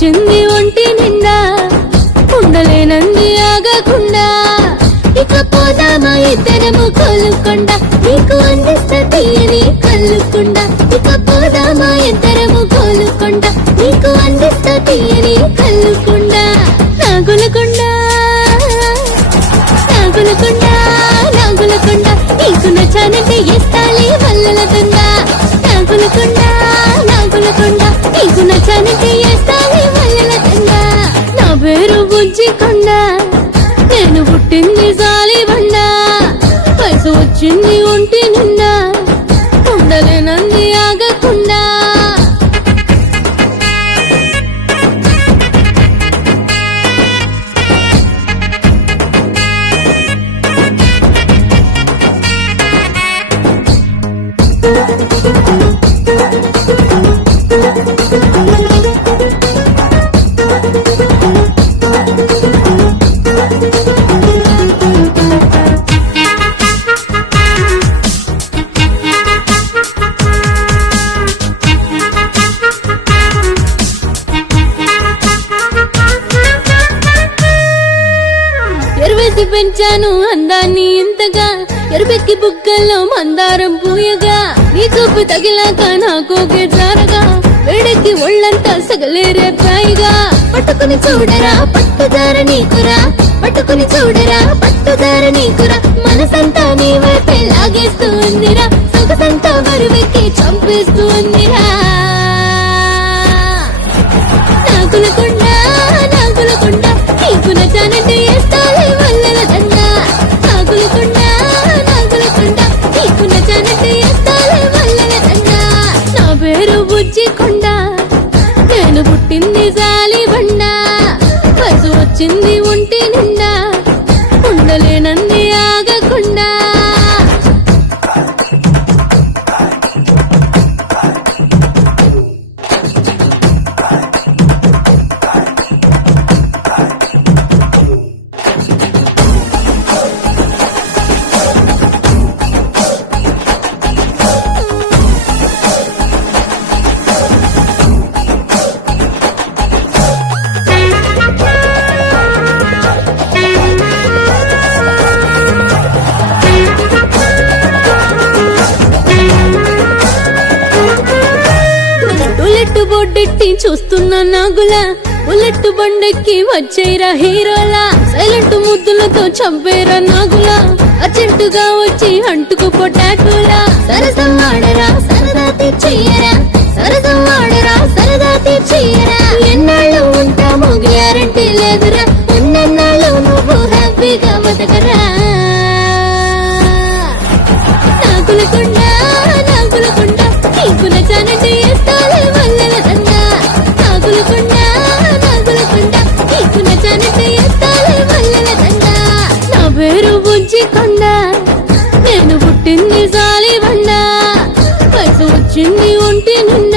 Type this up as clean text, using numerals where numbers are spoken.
వచ్చింది ఒంటి నిండా ఉండలేనంది ఆగకుండా ఇక పోదామా ఇద్దరము కోలుకొండ నీకు అందిస్తా తీయని కళ్ళుకుండా ఇక పోదామా ఇద్దరము కోలుకొండ నీకు అందిస్తా తీయని కళ్ళుకుండా నాగులకొండ నాగులకొండ నాగులకొండ నీకు నచ్చానంటే ఇస్తాలే వల్లల దొంగ నాగులకొండ నాగులకొండ నీకు నచ్చానంటే ఇస్తాలే వల్లల దొంగ నా పేరు బుజ్జికొండ నేను పుట్టింది జాలిబండ వయసు వచ్చింది ఒంటి నిండా ఉండలేనంది ఆగకుండా ఎరువేసి పెంచాను అందాన్ని ఇంతగా ఎరుపెక్కి బుగ్గల్లో మందారం పూయగా నీ చూపు తగిలాక నాకోగే జారగా వేడెక్కి ఒళ్ళంతా సగలేరే పాయిగా పట్టుకుని చూడరా పట్టుదార నీకురా పట్టుకుని చూడరా పట్టుదార నీకురా మనసంతా నీ వైపే లాగేస్తూ ఉందిరా సొగసంతా బరువెక్కి చంపేస్తూ ఉందిరా నాగులకొండ నాగులకొండ నీకు నచ్చానంటే వేస్తాలే వల్లల దండ నాగులకొండ నాగులకొండ నీకు నచ్చానంటే వేస్తాలే వల్లల దండ నా పేరు బుజ్జికొండ నేను పుట్టింది జాలిబండ వయసు వచ్చింది ఒంటి నిండా ఉండలేనంది ఆగకుండా బొడ్డెట్టి చూస్తున్నా నాగులా బుల్లెట్ బండెక్కి వచ్చేరా హీరోలా సైలెంట్ ముద్దులతో చంపేరా నాగులా అర్జెంటుగా వచ్చి అంటుకు పొటాటోలా సరసం ఆడరా సరదా తీర్చేయరా సరసం ఆడరా సరదా తీర్చేయరా ఎన్నాళ్ళు ఉంటామో గ్యారంటీ లేదురా ఉన్నన్నాళ్ళు నువ్వు హ్యాపీగా బతకరా నాగులకొండ నాగులకొండ నీకు నచ్చానంటే వేస్తాలే వల్లల దండ నాగులకొండ నాగులకొండ నీకు నచ్చానంటే వేస్తాలే వల్లల దండ నా పేరు బుజ్జికొండ నేను పుట్టింది జాలిబండ వయసు వచ్చింది ఒంటి నిండా